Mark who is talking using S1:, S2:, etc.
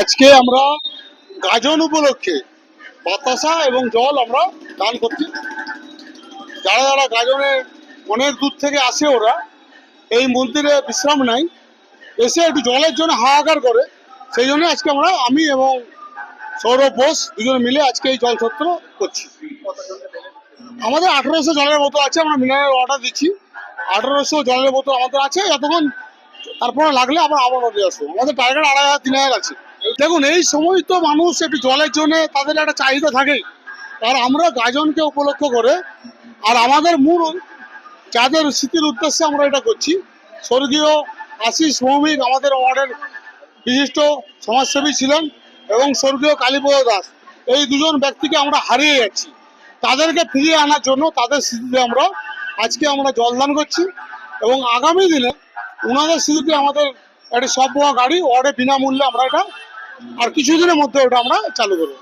S1: আজকে আমরা গাজন উপলক্ষে বাতাসা এবং জল আমরা দান করছি। যারা যারা গাজনে অনেক দূর থেকে আসে ওরা, এই মন্দিরে বিশ্রাম নেয়, এসে একটু জলের জন্য হাহাকার করে। সেই জন্য আজকে আমরা আমি এবং সৌরভ বোস দুজন মিলে আজকে এই জল ছত্র করছি। আমাদের আঠেরোশো জলের বোতল আছে, আমরা মিনারেল অর্ডার দিচ্ছি। আঠেরোশো জলের বোতল আমাদের আছে, যতক্ষণ তারপরে লাগলে আবার আবার অর্ডার আসব। আমাদের টার্গেট আড়াই হাজার, তিন হাজার আছে। দেখুন, এই সময় তো মানুষ একটু জলের জন্য তাদের একটা চাহিদা থাকেই আর আমরা গাজনকে উপলক্ষ করে, আর আমাদের মূল যাদের স্মৃতির উদ্দেশ্যে আমরা এটা করছি, স্বর্গীয় আশিস ভৌমিক আমাদের ওয়ার্ডের বিশিষ্ট সমাজসেবী ছিলেন এবং স্বর্গীয় কালীপদ দাস। এই দুজন ব্যক্তিকে আমরা হারিয়ে যাচ্ছি। তাদেরকে ফিরিয়ে আনার জন্য তাদের স্মৃতিতে আমরা আজকে আমরা জলদান করছি এবং আগামী দিনে ওনাদের স্মৃতিতে আমাদের একটা সব গাড়ি ওয়ার্ডে বিনামূল্যে আমরা এটা আর কিছুদিনের মধ্যে ওটা আমরা চালু করব।